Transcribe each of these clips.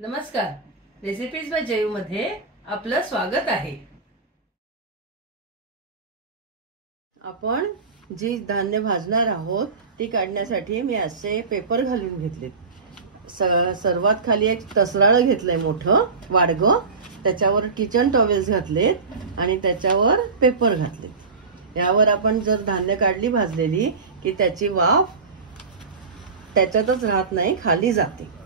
नमस्कार, recipes bye Jayu मध्ये आपलं स्वागत आहे। आपण जी धान्य भाजणार आहोत ती काढण्यासाठी मी असे पेपर घालून घेतले। सर्वात खाली एक तसराळ घेतलंय मोठं वाडगं, त्याच्यावर किचन टॉवेल्स घातलेत आणि त्याच्यावर पेपर घातलेत। यावर आपण जर धान्य काढली भाजलेली की त्याची वाफ त्याच्यातच राहत नाही, खाली जाते।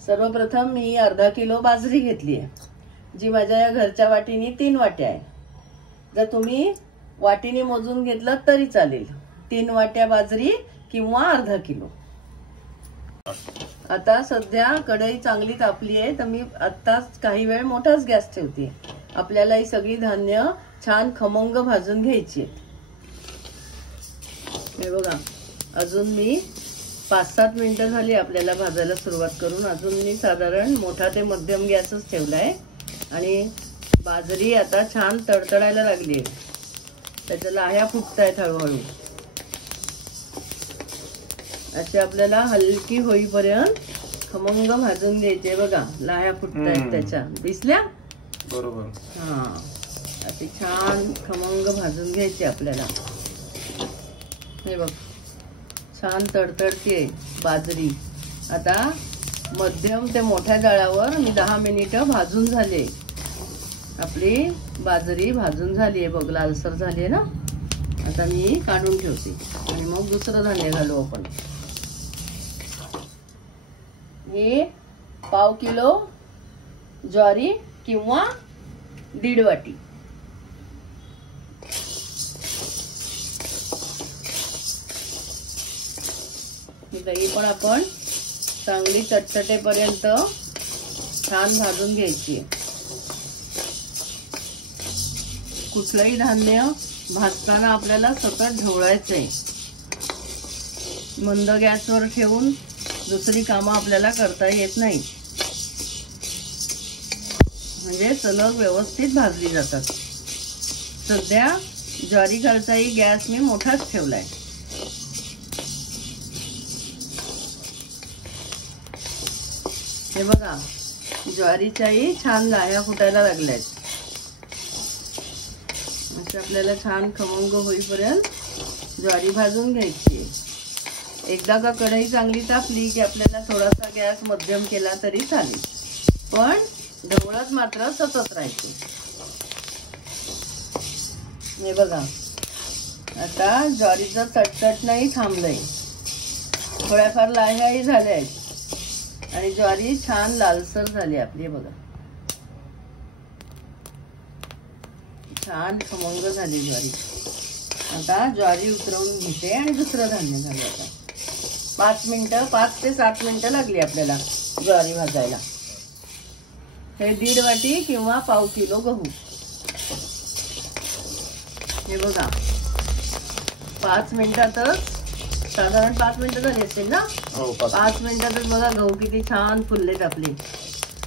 सर्वप्रथम मी अर्धा किलो बाजरी घेतली आहे, जी माझ्या या घरच्या वाटीनी 3 वाट्या आहे। जर तुम्ही वाटीनी मोजून घेतलं तरी चालेल, 3 वाट्या बाजरी किंवा अर्धा किलो। आता सध्या कढई चांगली तापली आहे, तर मी आता काही वेळ मोठाच गॅस ठेवते। आपल्याला ही सगळी धान्य छान खमंग भाजून घ्यायची आहेत। हे बघा, अजून मी 5-7 मिनिटं झाली आपल्याला भाजायला सुरुवात करून। अजून मी साधारण मोठा ते मध्यम गॅसच ठेवलाय आणि बाजरी आता छान तडतडायला लागली आहे, त्याच्या लाह्या फुटतायत हळूहळू। अशी आपल्याला हलकी होईपर्यंत खमंग भाजून घ्यायचे। बघा, लाह्या फुटतायत त्याच्या, दिसल्या? बरोबर। हा, अशी छान खमंग भाजून घ्यायची आपल्याला। हे बघ, छान तडतडते बाजरी। आता मध्यम ते मोठ्या जाळावर मी 10 मिनिटं भाजून झाले। आपली बाजरी भाजून झाली आहे बघ, लालसर झाली आहे ना। आता मी काढून ठेवते आणि मग दुसरं धान्य घालू आपण। हे पाव किलो ज्वारी किंवा 1.5 वाटी। दही पण आपण चांगली चटचटेपर्यंत छान भाजून घ्यायची। कुठलंही धान्य भाजताना आपल्याला सतत ढवळायचंय। मंद गॅसवर ठेवून दुसरी कामं आपल्याला करता येत नाही, म्हणजे सलग व्यवस्थित भाजली जातात। सध्या ज्वारी खालचाही गॅस मी मोठाच ठेवलाय। हे बघा, ज्वारीच्याही छान लाह्या फुटायला लागल्यात। अशी आपल्याला छान खमंग होईपर्यंत ज्वारी भाजून घ्यायची। एकदा का कढई चांगली तापली की आपल्याला थोडासा गॅस मध्यम केला तरी चालेल, पण ढवळत मात्र सतत राहायचे। हे बघा, आता ज्वारीचं चटचट नाही थांबलंय, थोड्याफार लाह्याही झाल्या आहेत आणि ज्वारी छान लालसर झाली आपली। बघा, छान खमंग झाली ज्वारी। आता ज्वारी उतरवून घेते आणि दुसरं धान्य घालू। आता 5 ते 7 मिनिटं लागली आपल्याला ज्वारी भाजायला। हे 1.5 वाटी किंवा पाव किलो गहू। हे बघा, 5 मिनिटातच, साधारण 5 मिनिटं झाली असतील ना। 5 मिनिटातच बघा गहू किती छान फुललेत आपले।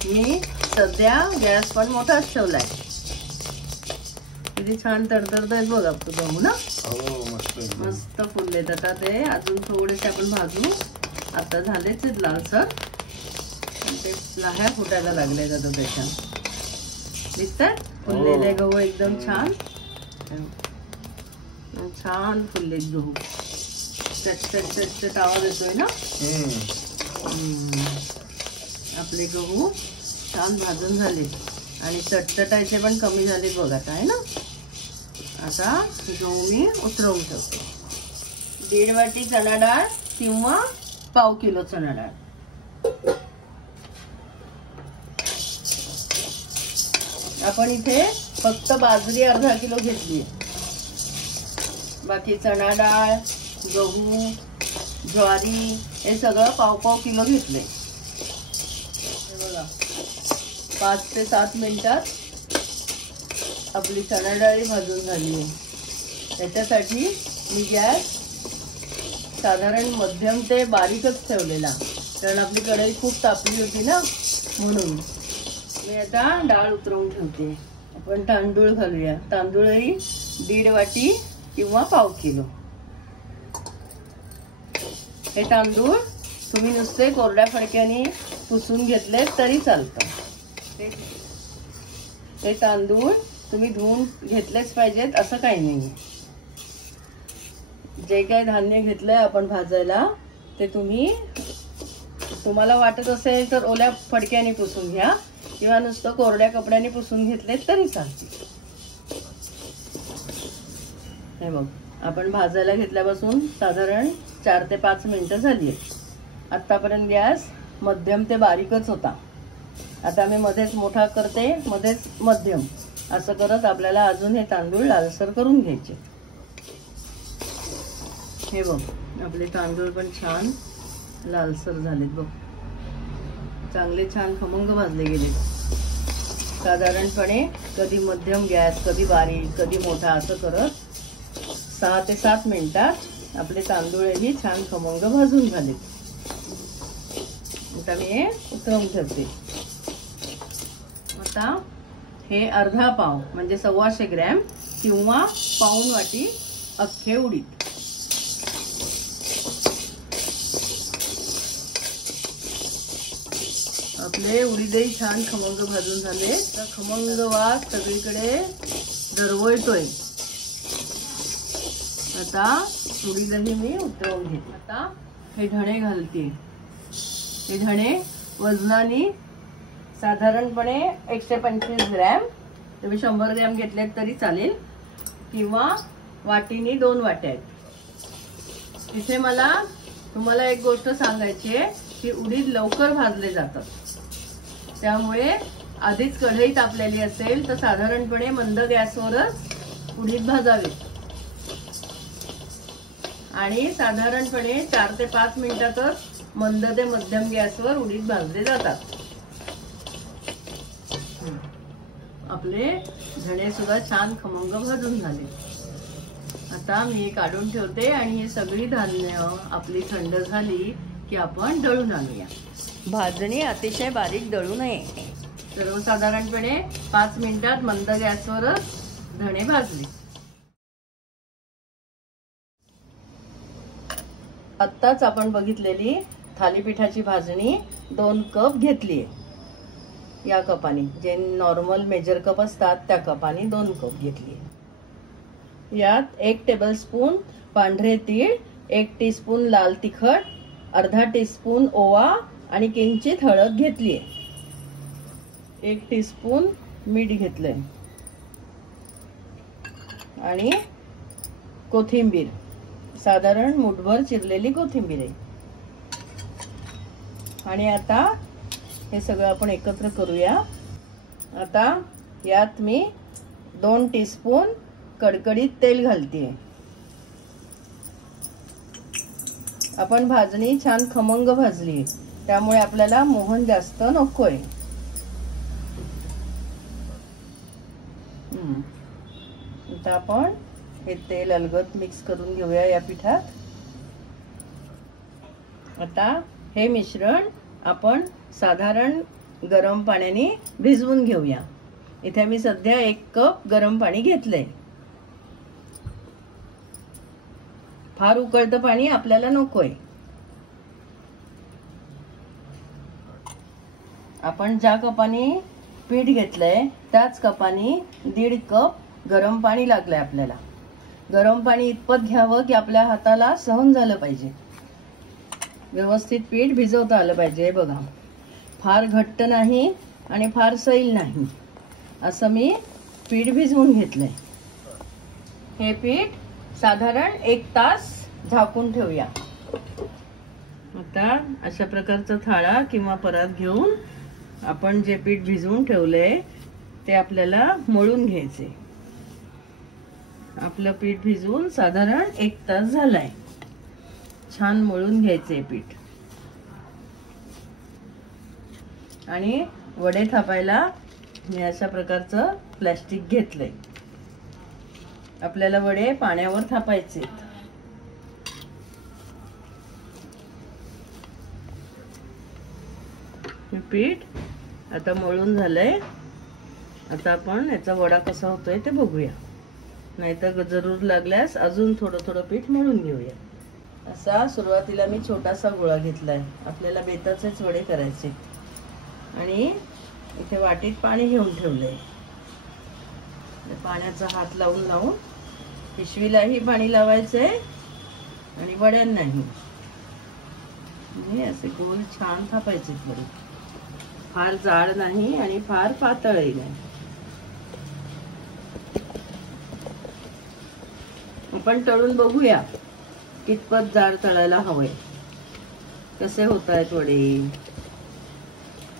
मी सध्या गॅस पण मोठाच ठेवलाय। किती छान तडतडतायत बघा गहू ना। मस्त फुललेत। आता ते अजून थोडेसे आपण भाजू। आता झालेच आहेत लालसर, ते लाह्या फुटायला लागले आता त्याच्या, दिसतात फुललेले गहू एकदम छान छान फुललेत गहू। चटचट चटचट आवाज येतोय ना। आपले गहू छान भाजून झाले आणि चटचटायचे पण कमी झाले बघ आता, आहे ना। आता गहू मी उतरवून ठेवते। 1.5 वाटी चणा डाळ किंवा पाव किलो चणा डाळ। आपण इथे फक्त बाजरी अर्धा किलो घेतली, बाकी चणा डाळ, गहू, ज्वारी हे सगळं पाव किलो घेतले। बघा, 5 ते 7 मिनिटात आपली चणा डाळ भाजून झाली आहे। त्याच्यासाठी मी गॅस साधारण मध्यम ते बारीकच ठेवलेला, कारण आपली कढई खूप तापली होती ना, म्हणून। मी आता डाळ उतरवून ठेवते। आपण तांदूळ घालूया। तांदूळही 1.5 वाटी किंवा पाव किलो। हे तांदूळ तुम्ही नुसते कोरड्या फडक्याने पुसून घेतले तरी चालतं। ते तांदूळ तुम्ही धुवून घेतलेच पाहिजेत असं काही नाही। जे काही धान्य घेतलंय आपण भाजायला ते तुम्हाला वाटत असेल तर ओल्या फडक्याने पुसून घ्या किंवा नुसतं कोरड्या कपड्याने पुसून घेतले तरी चालते। हे बघ, आपण भाजायला घेतल्यापासून साधारण 4 ते 5 मिनिटं झाली आहेत। आतापर्यंत गॅस मध्यम ते बारीकच होता। आता मी मध्येच मोठा करते, मध्येच मध्यम, असं करत आपल्याला अजून हे तांदूळ लालसर करून घ्यायचे। हे बघ, आपले तांदूळ पण छान लालसर झालेत बघ, चांगले छान खमंग भाजले गेलेत। साधारणपणे कधी मध्यम गॅस, कधी बारीक, कधी मोठा, असं करत 6 ते 7 मिनिटात आपले तांदूळही छान खमंग भाजून झालेत। आता मी हे उतरवून ठेवते। आता हे अर्धा पाव म्हणजे 125 ग्रॅम किंवा पाऊण वाटी अख्खे उडीद, आपले उडीदही छान खमंग भाजून झाले। तर खमंग वास सगळीकडे दरवळतोय। आता उडीदही मी उतरवून घेते। आता हे धणे घालते। हे धणे वजनाने साधारणपणे 125 ग्रॅम, तुम्ही 100 ग्रॅम घेतलेत तरी चालेल किंवा वाटीने 2 वाट्या आहेत। इथे मला तुम्हाला एक गोष्ट सांगायची आहे की उडीद लवकर भाजले जातात, त्यामुळे आधीच कढई तापलेली असेल तर साधारणपणे मंद गॅसवरच उडीद भाजावे आणि साधारणपणे 4 ते 5 मिनिटातच मंद ते मध्यम गॅसवर उडीद भाजले जातात। आपले धणे सुद्धा छान खमंग भाजून झाले। आता मी काढून ठेवते आणि हे सगळी धान्य आपली थंड झाली की आपण दळून आणूया। भाजणी अतिशय बारीक दळू नये, सर्वसाधारणपणे 5 मिनिटात मंद गॅसवरच धणे भाजले। आत्ताच आपण बघितलेली थालीपीठाची भाजणी 2 कप घेतली। या कपाने, जे नॉर्मल मेजर कप असतात त्या कपाने 2 कप घेतली। यात 1 टेबलस्पून पांढरे तीळ, 1 टीस्पून लाल तिखट, अर्धा टीस्पून ओवा आणि किंचित हळद घेतली। 1 टीस्पून मीठ घेतलंय आणि कोथिंबीर, साधारण मुठभर चिरलेली कोथिंबीर आहे। आणि आता हे सगळं आपण एकत्र करूया। आता यात मी 2 टीस्पून कडकडीत तेल घालते। आपण भाजणी छान खमंग भाजली, त्यामुळे आपल्याला मोहन जास्त नकोय। आता आपण हे तेल अलगद मिक्स करून घेऊया या पिठात। आता हे मिश्रण आपण साधारण गरम पाण्याने भिजवून घेऊया। इथे मी सध्या 1 कप गरम पाणी घेतलंय। फार उकळतं पाणी आपल्याला नकोय। आपण ज्या कपाने पीठ घेतलंय त्याच कपाने 1.5 कप गरम पाणी लागलंय आपल्याला। गरम पाणी इतपत घ्यावं की आपल्या हाताला सहन झालं पाहिजे, व्यवस्थित पीठ भिजवता आलं पाहिजे। बघा, फार घट्ट नाही आणि फार सैल नाही, असं मी पीठ भिजवून घेतलंय। हे पीठ साधारण 1 तास झाकून ठेवूया। आता अशा प्रकारचा थाळा किंवा परात घेऊन आपण जे पीठ भिजवून ठेवलंय ते आपल्याला मळून घ्यायचे। आपलं पीठ भिजवून साधारण 1 तास झालाय। छान मळून घ्यायचे पीठ आणि वडे थापायला मी अशा प्रकारचं प्लास्टिक घेतलंय। आपल्याला वडे पाण्यावर थापायचे। हे पीठ आता मळून झालंय। आता आपण याचा वडा कसा होतोय ते बघूया, नाहीतर जरूर लागल्यास अजून थोडं पीठ मळून घेऊया। असा सुरुवातीला मी छोटासा गोळा घेतलाय, आपल्याला बेताचेच वडे करायचे। आणि इथे वाटीत पाणी घेऊन ठेवलंय. पाण्याचा हात लावून लावून पिशवीलाही पाणी लावायचंय आणि वड्यांनाही. असे गोल छान थापायचे बरे. फार जाड नाही आणि फार पातळही नाही. आपण तळून बघूया कितपत जाड तळायला हवंय, कसे होत आहेत वडे.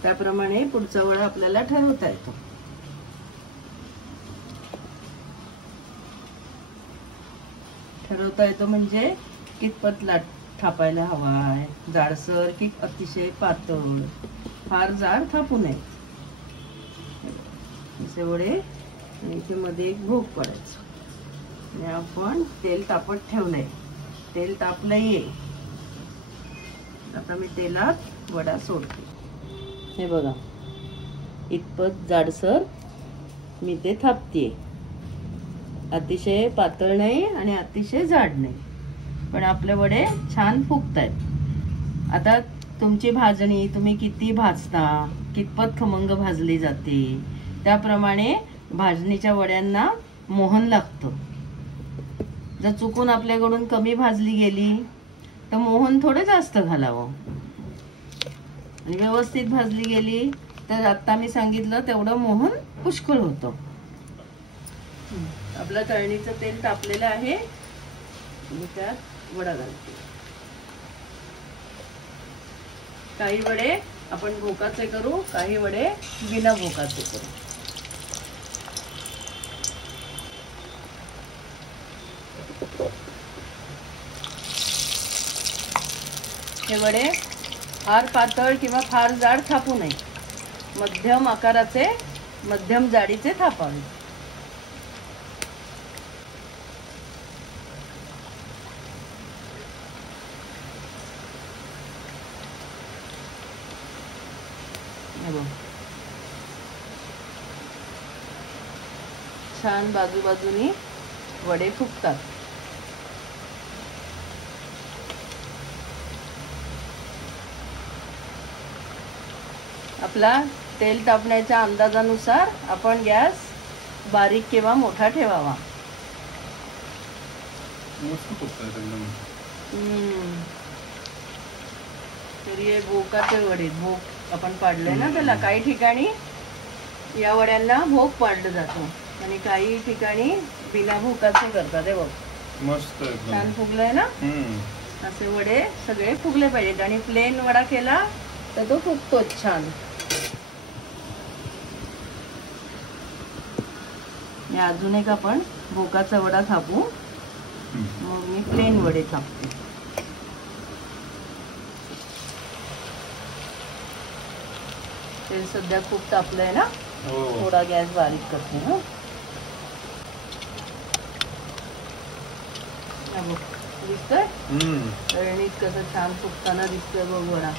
त्याप्रमाणे पुढचा वडा आपल्याला ठरवता येतो. म्हणजे कितपत लाट थापायला हवाय, जाडसर की अतिशय पातळ. फार जाड थापू नये. असे वडे आणि इथे मध्ये एक भोग पडायचं. आणि आपण तेल तापत ठेवलंय. तेल तापलंय. आता मी तेलात वडा सोडते. हे बघा इतपत जाडसर मी ते थापते. अतिशय पातळ नाही आणि अतिशय जाड नाही, पण आपले वडे छान फुगतायत. आता तुमची भाजणी तुम्ही किती भाजता, कितपत खमंग भाजली जाते, त्याप्रमाणे भाजणीच्या वड्यांना मोहन लागतं. जर चुकून आपल्याकडून कमी भाजली गेली तर मोहन थोडं जास्त घालावं. आणि व्यवस्थित भाजली गेली तर आता मी सांगितलं तेवढं मोहन पुष्कळ होतं. आपलं तळणीचं तेल तापलेलं आहे. मी त्यात वडा घालते. काही वडे आपण भोकाचे करू, काही वडे बिना भोकाचे करू. हे वडे फार पातळ किंवा फार जाड थापू नये. मध्यम आकाराचे, मध्यम जाडीचे थापावे. छान बाजूबाजूनी वडे फुगतात. आपला तेल तापण्याच्या अंदाजानुसार आपण गॅस बारीक किंवा मोठा ठेवावा. तर हे भोकाचे वडे, भोग आपण पाडले ना त्याला. काही ठिकाणी या वड्यांना भोग पाडलं जातं आणि काही ठिकाणी बिना भोकाचे करतात. हे बघ मस्त छान फुगलंय ना. असे वडे सगळे फुगले पाहिजेत. आणि प्लेन वडा केला तर तो फुगतोच छान. अजून एक आपण भोकाचा वडा थापू. मग मी प्लेन वडे थापते. तेल सध्या खूप तापलंय ना. थोडा गॅस बारीक करते ना. दिसतंय तळणीत कसं छान फुगताना दिसतोय बघ वडा.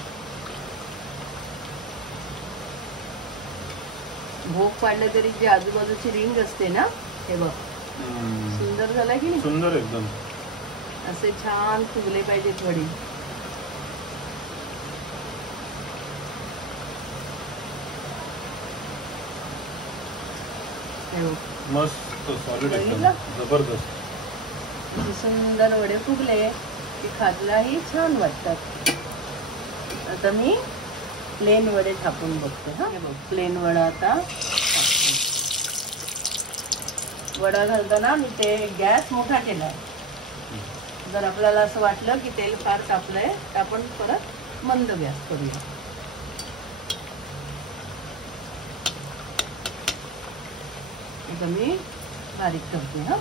भोग पाडले तरी जी आजूबाजूची रिंग असते ना, हे बघ सुंदर झालं की नाही. सुंदर एकदम. असे छान फुगले पाहिजेत वडे. मस्त सॉलिड एकदम जबरदस्त. सुंदर वडे फुगले की खायलाही छान वाटतात. आता मी प्लेन वडे थापून बघते. हा बघ प्लेन वडा आता वडा घालताना मी ते गॅस मोठा केला. जर आपल्याला असं वाटलं की तेल फार तापलंय तर आपण परत मंद गॅस करूया. आता मी बारीक करते. हा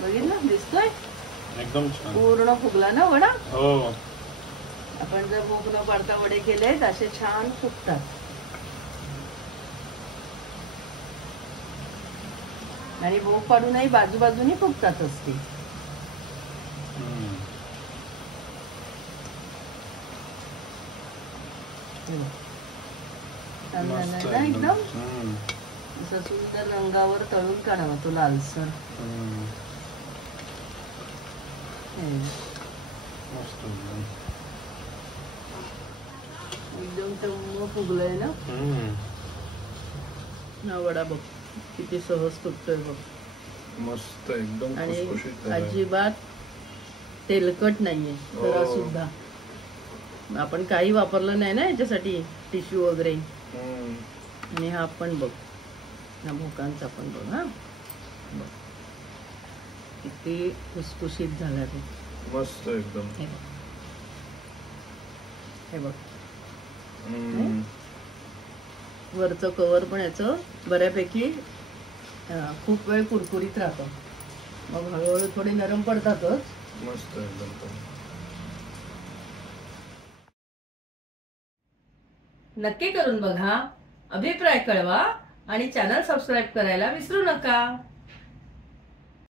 बघितलं दिसतोय एकदम छान पूर्ण फुगला ना वडा. हो. आपण जर भोग न पाडता वडे केले असे छान फुगतात. आणि भोग पाडूनही बाजूबाजूनी फुगतातच ते. एकदम असं सुंदर रंगावर तळून काढावा तो लालसर. मस्त एकदम. एकदम टम्म फुगलाय ना. हा वडा बघ किती सहज तुटतोय बघ. मस्त एकदम आणि खुसखुशीत झालाय. अजिबात तेलकट नाहीये जरा सुद्धा. आपण काही वापरलं नाही ना याच्यासाठी टिश्यू वगैरे. आणि हा पण बघ ना भोकांचा पण बघ. हा बघ किती खुसखुशीत झाला ते. मस्त एकदम. हे बघ वरचं कवर पण याचं बऱ्यापैकी खूप वेळ कुरकुरीत राहतं. मग हळूहळू थोडी नरम पडतातच. मस्त एकदम. नक्की करून बघा, अभिप्राय कळवा आणि चॅनल सबस्क्राईब करायला विसरू नका.